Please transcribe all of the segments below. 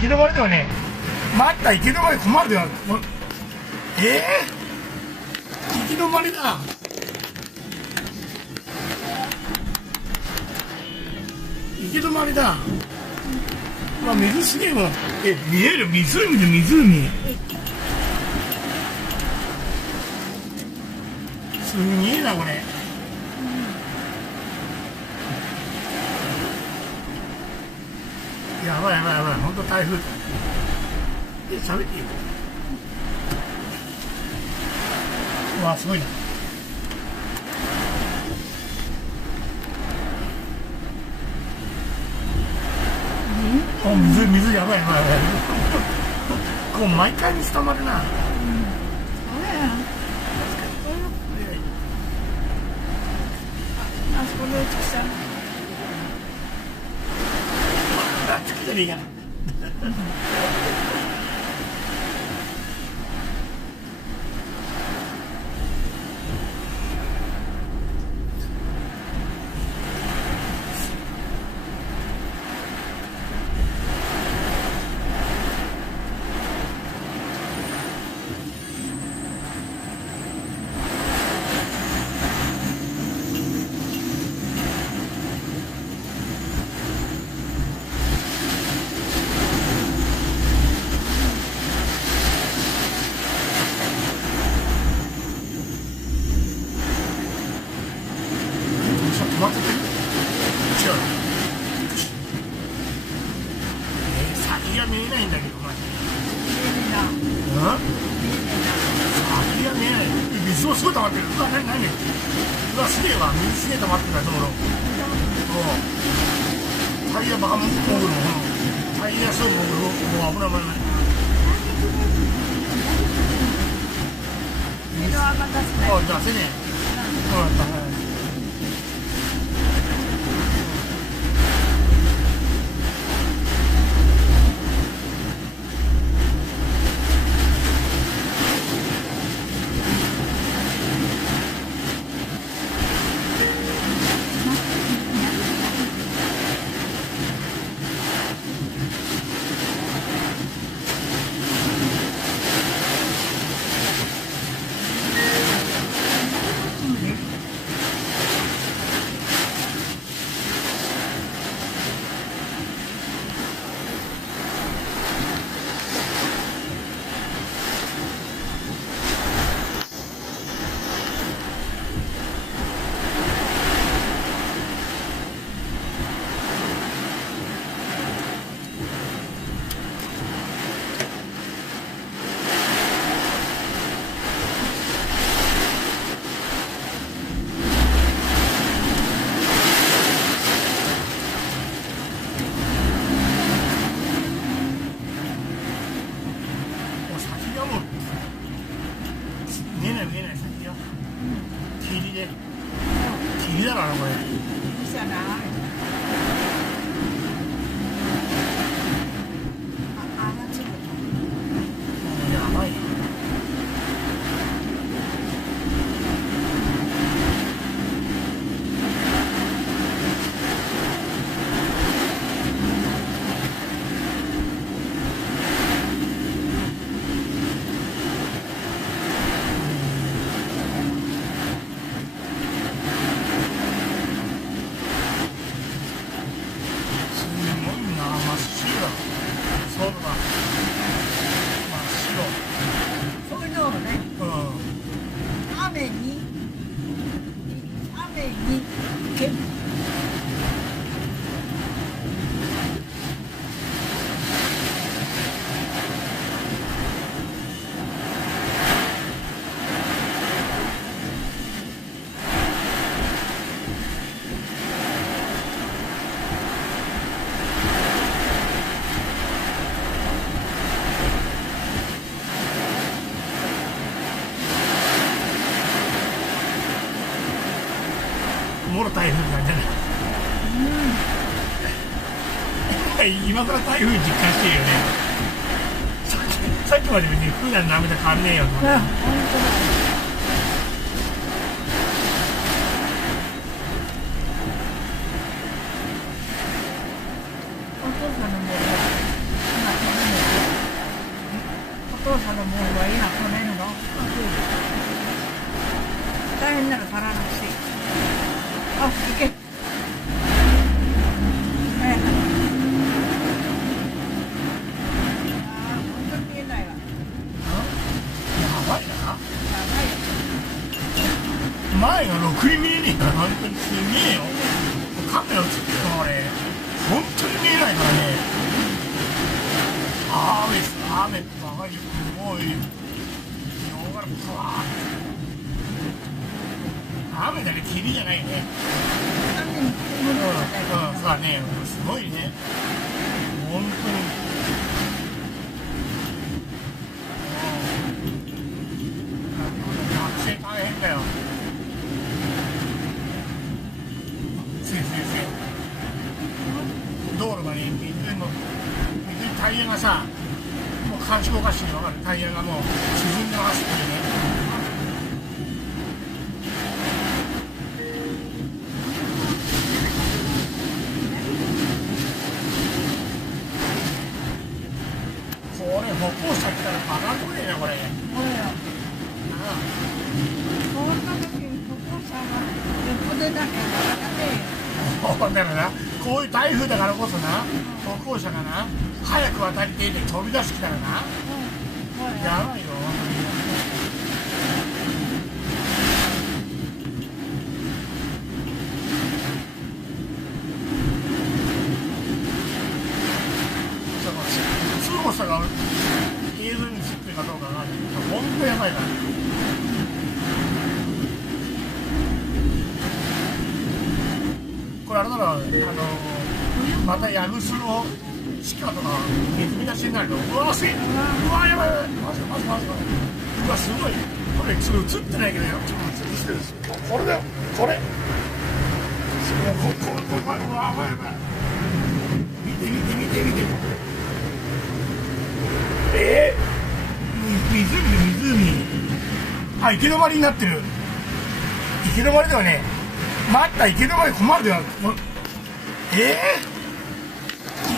き止まりではね、待った、行き止まり困るよ。行き止まりだ。行き止まりだ。まあ、水すげえもん。見える、湖で湖。すげえな、これ。やばいやばいやばい、本当台風。喋っていい？うわ、すごいな。水やばいやばいやばい。こう毎回に捕まるな。あそこの畜産。あっち来てるやん。先が見えないんだけど、マジで。先が見えない。水もすごい溜まってる。うわ、何うわ、すげえわ。水すげえ溜まってるから、道路。タイヤバカモグルも、タイヤそうモグルもう危ない危ない。水はまた出せねえ。霧だな、これ。霧じゃない。やばい。もろ台風なんじゃない、今から台風実感してるよね。さっきまで別に普段の雨と変わんねえよと。お父さんのも辺なら足らないし。あ、行け。本当に見えないわ。やばいな。やばいよ。前がろくに見えねえから本当にすげえよ。カメラ映ってるの俺本当に見えないからね。雨ばかりすごい洋柄ブワーッ雨だね、霧じゃないね。雨に曇るわけだそうだね、すごいね本当に。学生大変だよ。道路がね、水タイヤがさ、もう感触おかしいの分かる。タイヤがもう沈んで走ってるね。これ歩行者来たらバカ怖いなこれ。ほらよ。こんな時に歩行者が横でだけだからな、こういう台風だからこそな、歩行者がな、早く渡りてえで飛び出してきたらな、やばいよ、本当に。強さが映像に映ってるかどうかが、本当やばいから。これあれだろ、またヤグスの鹿とか水浸しになるの。うわすげえ、うわやばいやばい、マジうわすごい。これちょっと映ってないけどよ、ちょっと映してるんです。これだよ、これうわやばいやばい、見て湖あ、行き止まりになってる。行き止まりではね、待った、行き止まり困るよ。行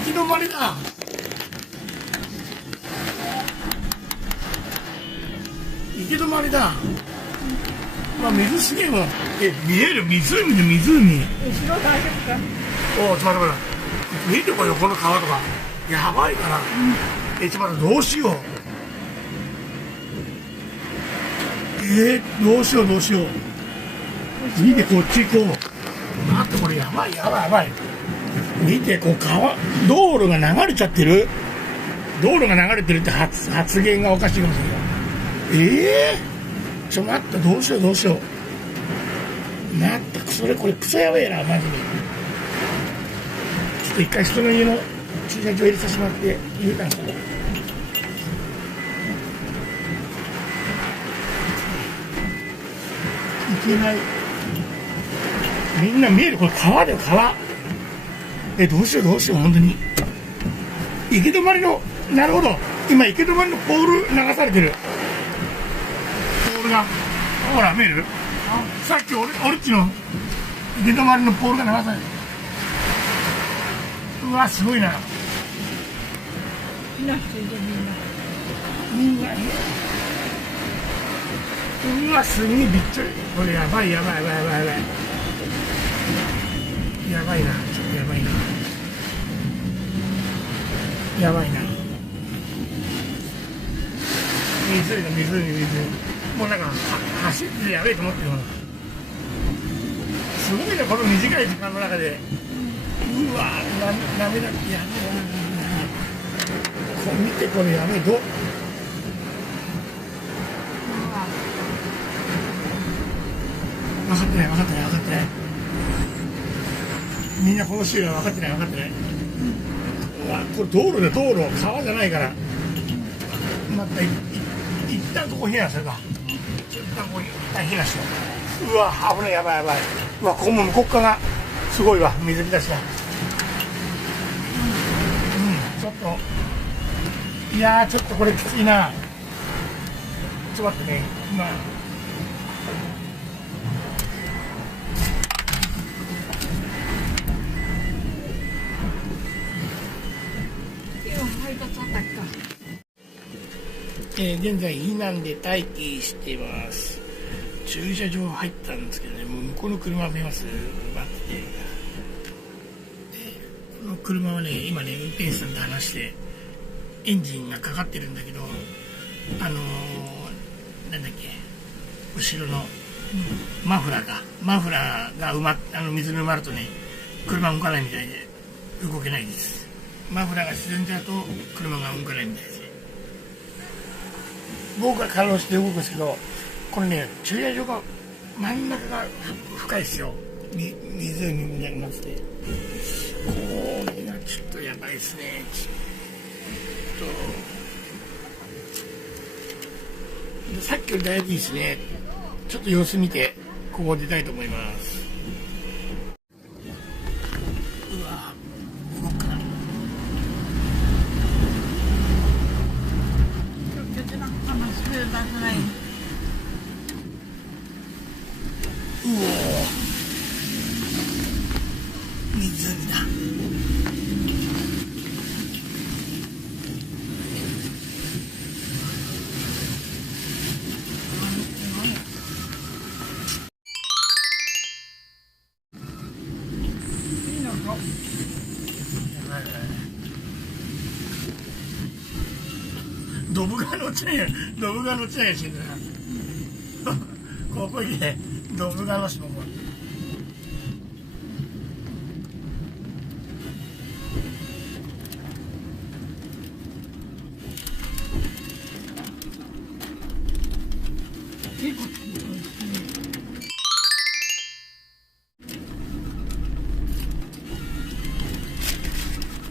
き止まりだ。行き止まりだ。うわ、水すげえもん。見える、湖で湖。後ろ大丈夫か。おお、ちょっと待って、見てこいよ、この川とか。やばいから。ちょっと待って、どうしよう。どうしよう。見て、こっち行こう。待って、これやばい。見て、こう道路が流れちゃってる。道路が流れてるって発言がおかしいかもしれない。ちょ、待って、どうしよう。待って、これクソやべえな、マジで。ちょっと一回人の家の駐車場入れさせてもらって、言うたんですよ。いけない。みんな見える、これ川だよ、川。どうしよう、本当に。行き止まりの、なるほど。今、行き止まりのポール流されてる。ポールが、ほら、見える？さっき俺っちの行き止まりのポールが流されてる。うわ、すごいな。避難しているみんな。うわ、すげえびっちょり。これやばい。やばいな。ちょっとやばいな。湖。もうなんか走ってやべえと思ってるもん。すごいね、この短い時間の中で。うわ、ダメだ。やべえな。これ見て、これやべえ。分かってない。みんなこの週は分かってない。うわ、これ道路だ、川じゃないから。また一旦ここ避難するか。一旦避難しよう。うわ、危ない、やばい。うわ、ここも向こう側がすごいわ、水浸しだ。ちょっと、いやー、ちょっとこれきついな。ちょっと待ってね、今。現在避難で待機しています。駐車場入ったんですけどね、もう向こうの車見ます待ってて、でこの車はね今ね運転手さんと話してエンジンがかかってるんだけど、なんだっけ、後ろのマフラーが水に埋まるとね車動かないみたいで動けないです。マフラーが沈んじゃうと車が動かないみたいですね。僕がかろうじて動くんですけど、これね駐車場が真ん中が深いですよ。湖みたいになってて、これがちょっとやばいですね。さっきよりだいぶいいですね。ちょっと様子見てここ出たいと思います。うわ動くかな。うお湖だ。ドブが乗っちゃうしね。ここにね、ドブがのしもこれ。結構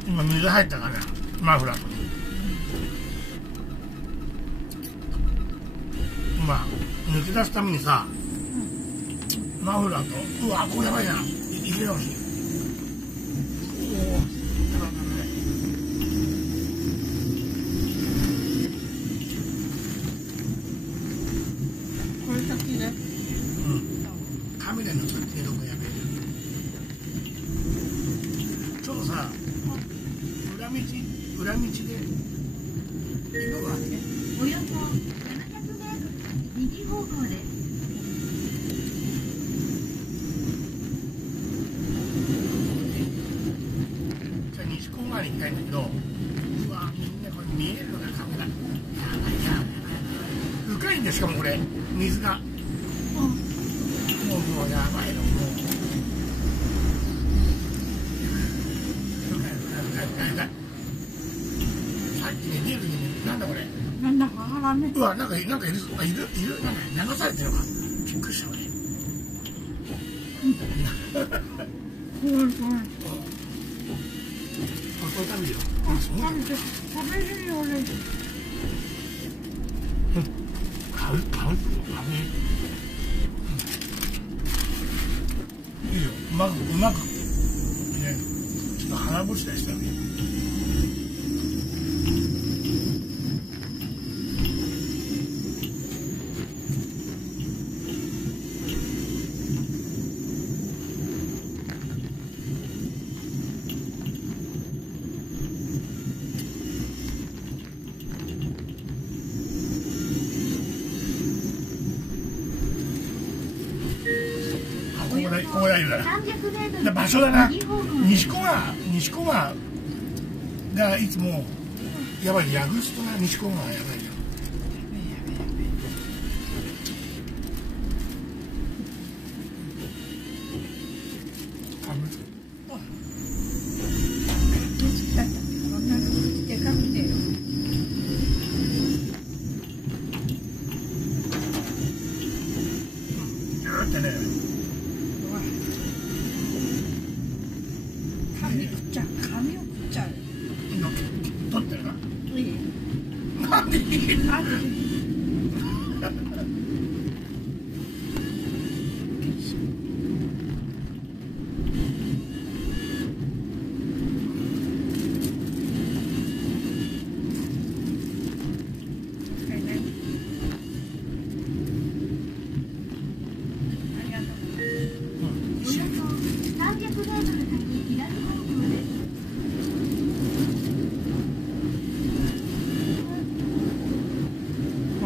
今水入ったからマフラーと。まあ抜け出すためにさ、マフラーと、うわこれやばいな、いけなほしい。おお、これ先で。カメラに映ってるとこやべえ。ちょっとさ、裏道で行くわね。およそ700メートル右方向です。じゃあ西高川に行きたいんだけど、うわみんなこれ見えるのがカメラ。やばい。深いんですかもこれ水が。もうやばいのもう。さっきね出る時になんだこれ。なんだか腹ね。うわなんかいるなんか流されてるのか。びっくりした俺。これ。これ食べるよ。食べるよ俺。買ういいよ、うまくね、ちょっと鼻干したりしたらね。ここだよだ場所だな。西小川がいつもやばい。ヤグストな西小川やばいよ。ってね。髪を食っちゃう。取ってるな。いい。なんでいいの？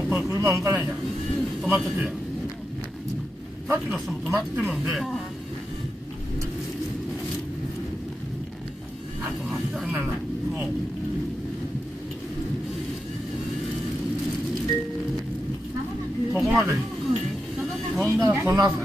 これ車動かないじゃん。止まっちゃってるよ。さっきの人も止まってるんで、あ、止まってあんなのもうここまで飛んだらこんな朝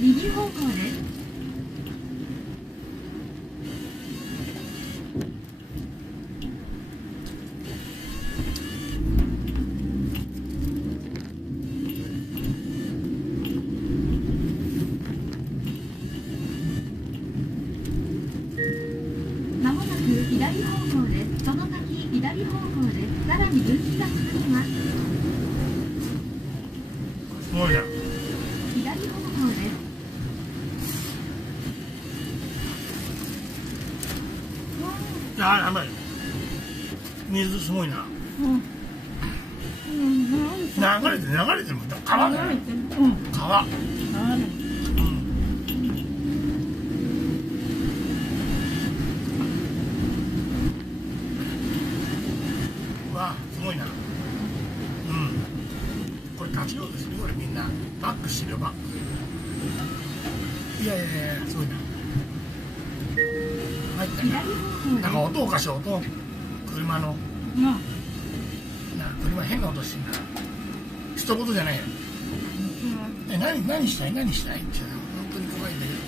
右方向です。まもなく左方向です。その先左方向です。さらに分岐が続きます。すごいな。左方向です。いや、やばい。水すごいな。流れてるもん。川だよ。川。うわ、すごいな。これ立ち寄るですね、これみんな。バックしてるバック。いや、すごいな。入ったな。なんか音おかしい音。車の。車変な音してんな。一言じゃないよ。何したいっていうのは本当に怖いんだけど。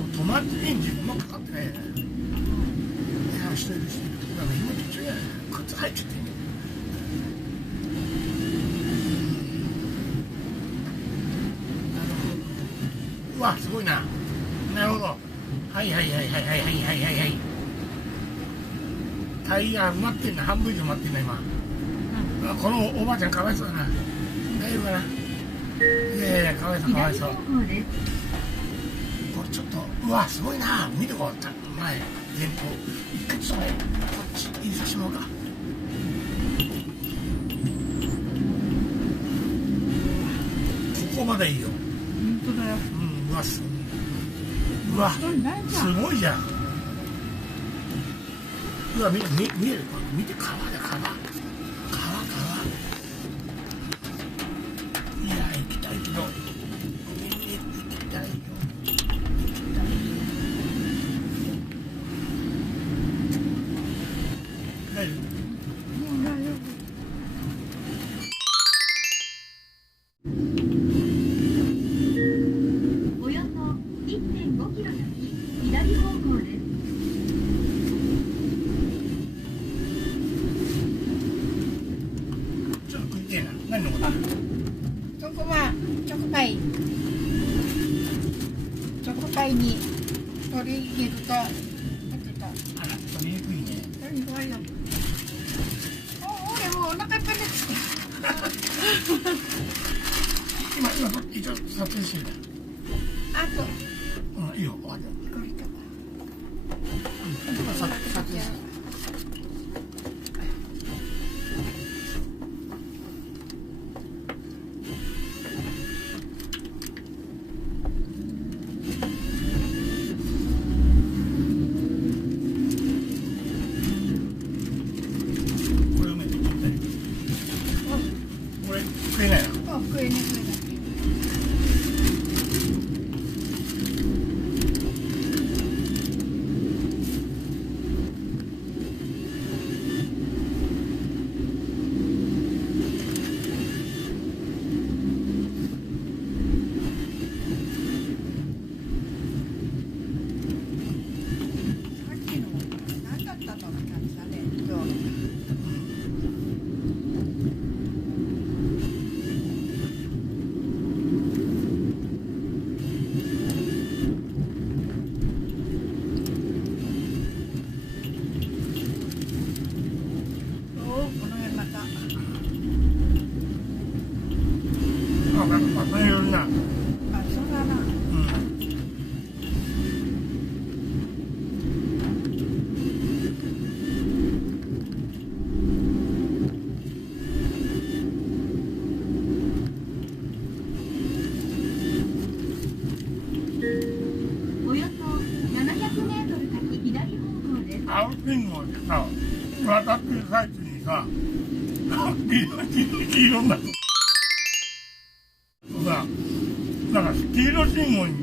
止まってエンジンうまくかかってないよね。いや、してる。なんか今途中やね。靴入っちゃってんね。うわ、すごいな。なるほど。はい。タイヤ埋まってんな。半分以上埋まってんな、今。このおばあちゃんかわいそうだな。大丈夫かな。いや、かわいそう。これちょっと、うわ、すごいな。見てこう。前、前方。一回ちょっとね、こっち、入れさせてもらおうか。ここまでいいよ。本当だよ。うわ、すごいじゃん。うわ、見える。見て、川だ、川。いや、行きたいけど。行きたいよ。大丈夫？およそ 1.5 キロ先左方向です。ちょっと食いてえな。何のこと？チョコパイに鶏入れるとあら、取りにくいね。俺もうお腹いっぱいになってきて今一応撮影してるから。あといいよ、終わりだ。これとか撮影してる。食えないの？食えね青信号でさ、渡ってる最中にさ、黄色になるさ、なんか黄色信号に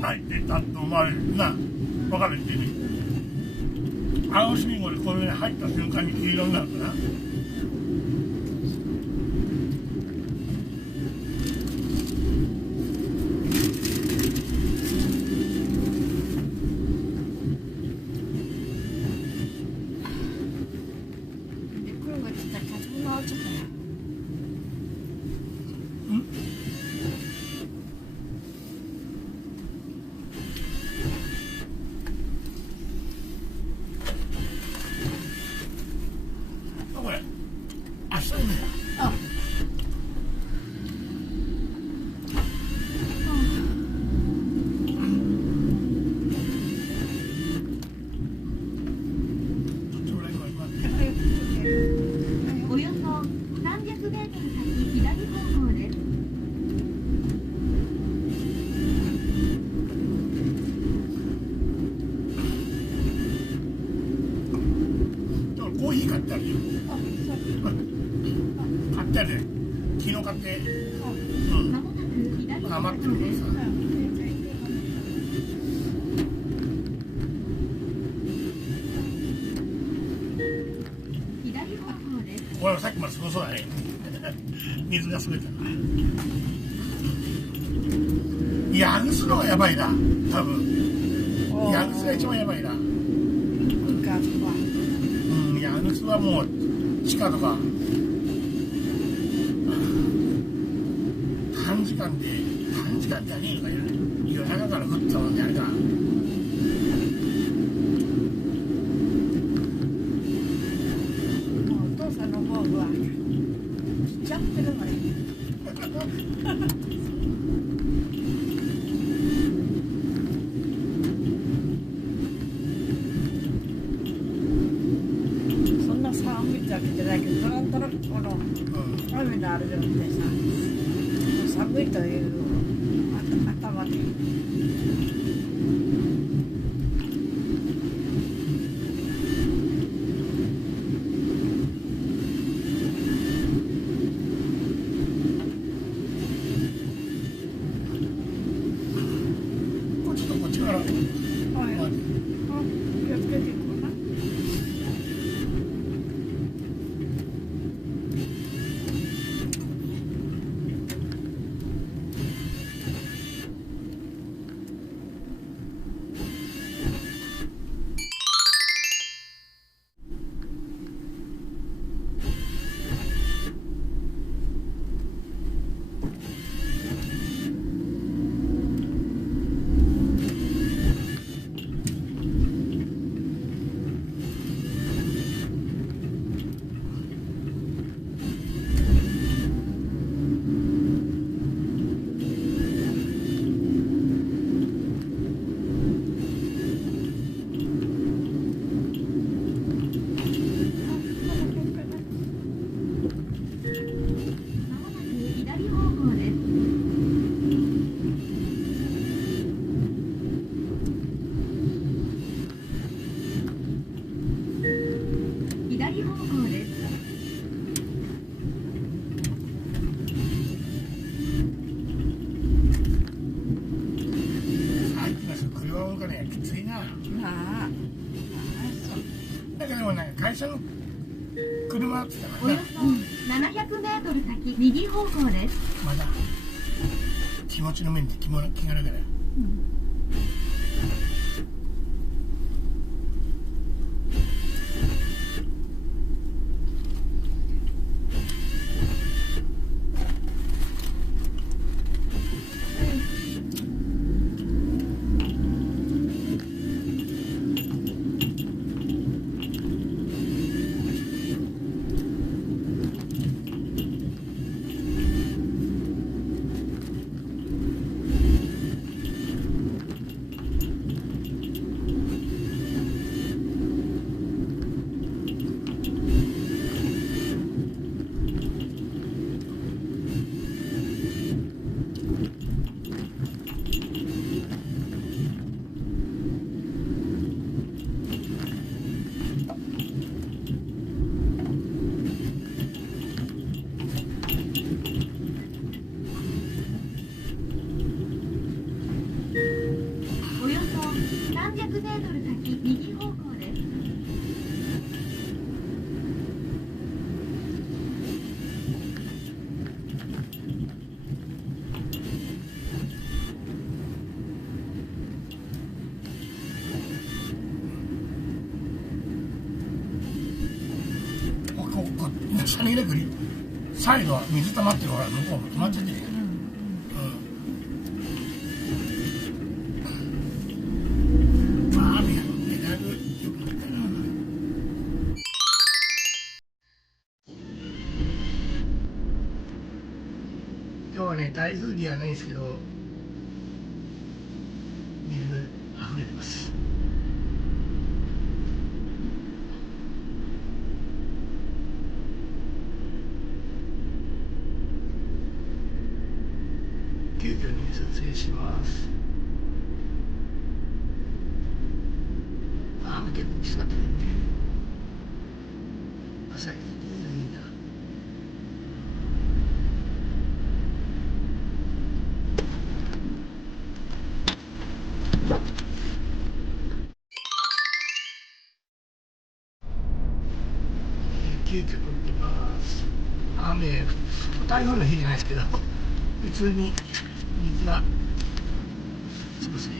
入ってたと思われるな、分かるってね。青信号でこういうに入った瞬間に黄色になるかな。これ、明日ね。あ、およそ300メートル先左方向です。コーヒー買ってあるよ。あ、そう。買ってある。昨日買って。うん。まもなく左方余ってる向です。からさ。左方向です。これさっきまですごそうだね。水がすごいから。ヤグスのがやばいな。多分。ヤグスが一番やばいな。ヤグスはもう地下とか短時間じゃねえのかよ。夜中から降ったのであれだ。お父さんの方は来ちゃってるのね。そんな寒いわけじゃないけど、なんとなくこの雨のあれでもってさ、寒いという頭で。こっちとこっちから。はい。あ、気をつけていこうな。まもなく左方向です。左方向です。さっきの人車を動かねえきついな。なあ。そう。だけどもなんか会社の車って言ったからな。およそ700メートル先右方向です。まだ気持ちの面で気が楽だから。メートル先右方向です。下にいなくりサイドは水溜まってるから向こうも止まっちゃってるよ、雨が降ってだいぶ良くなったな。今日はね、台風ではないんですけど水が溢れてます。急遽に撮影します。雨結構きつかったね。朝日いいな。急遽撮ってます。雨、台風の日じゃないですけど普通に水がそうですね。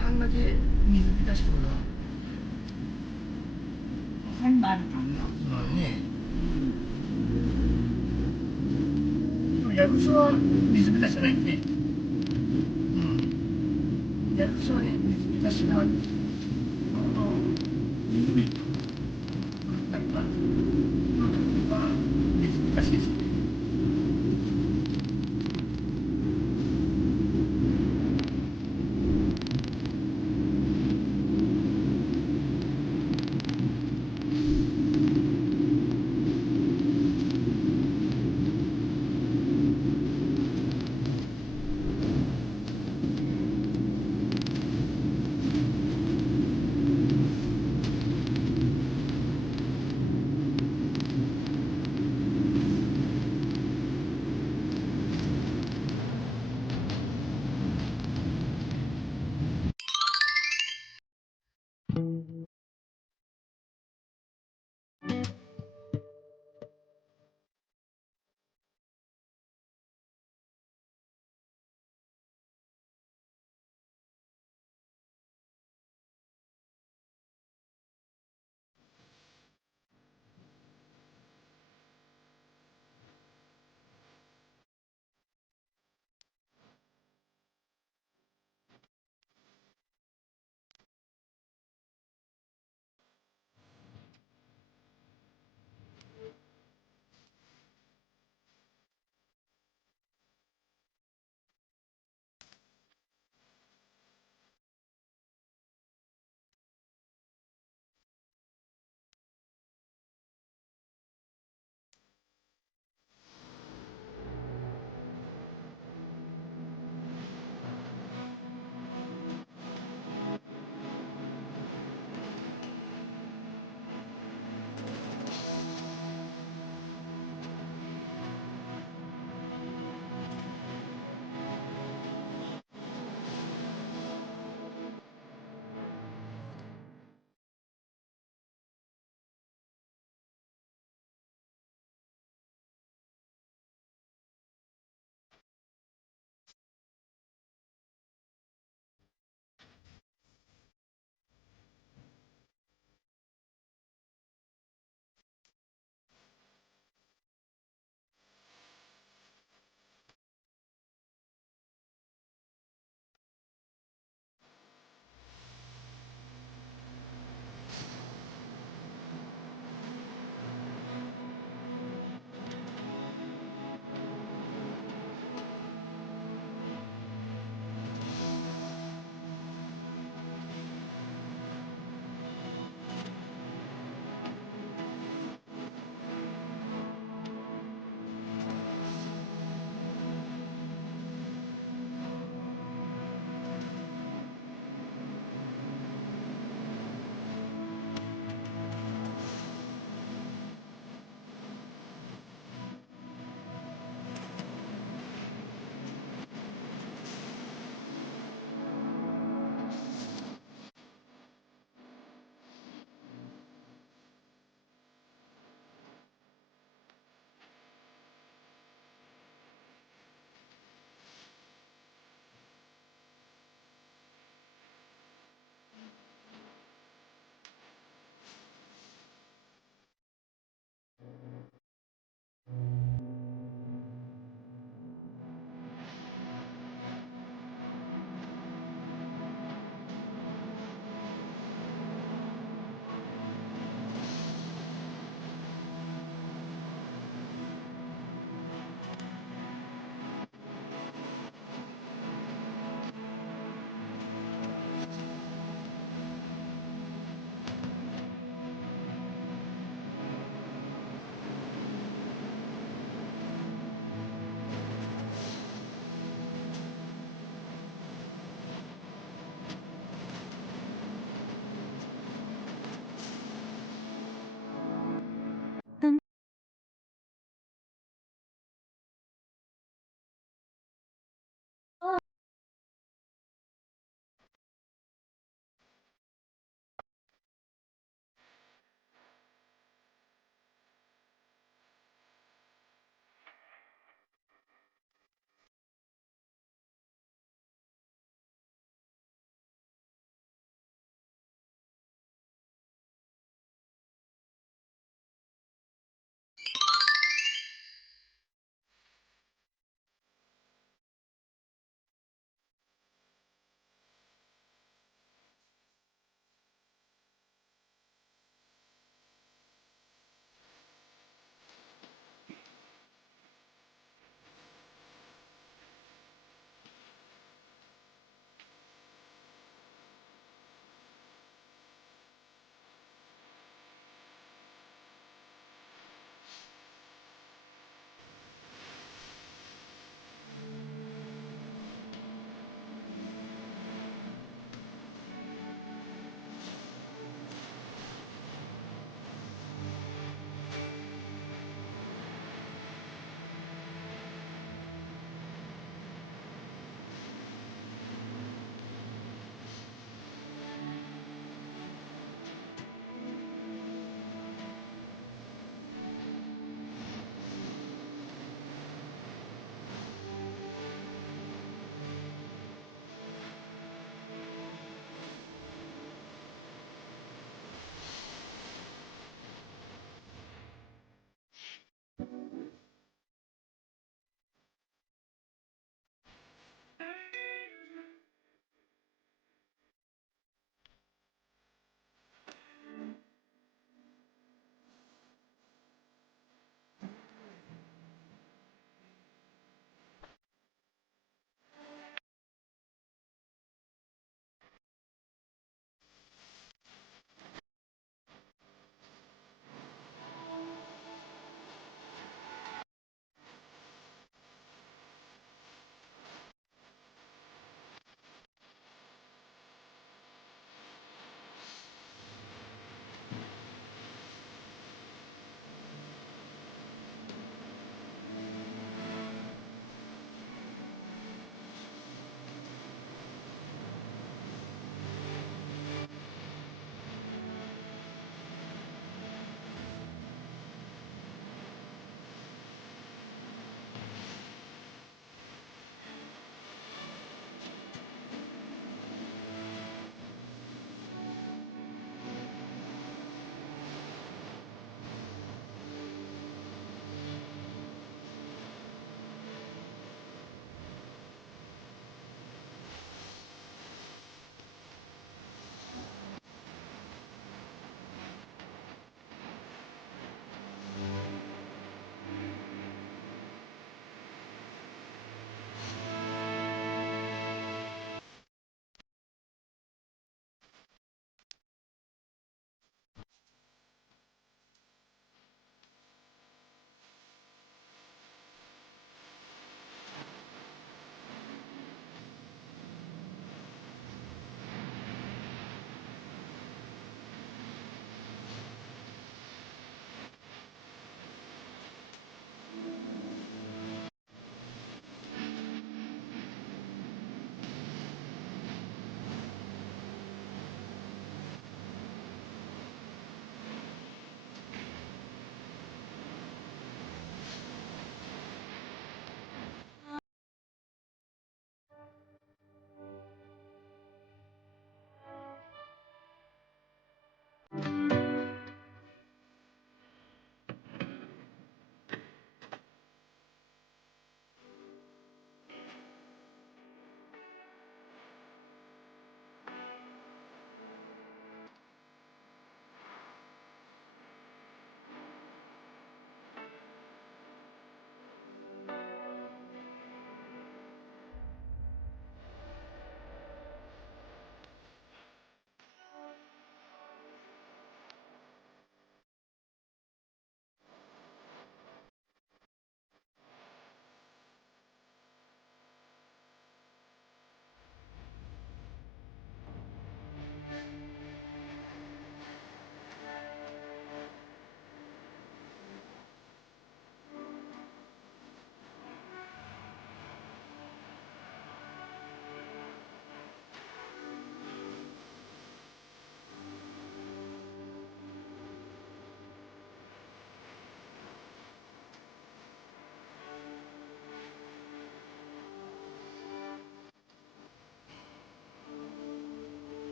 あんだけ水浸してるから全部あるかな。まあね、でも矢草は水浸してないんで、矢草はね、水浸しがある。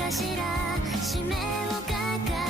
かしら使命を抱え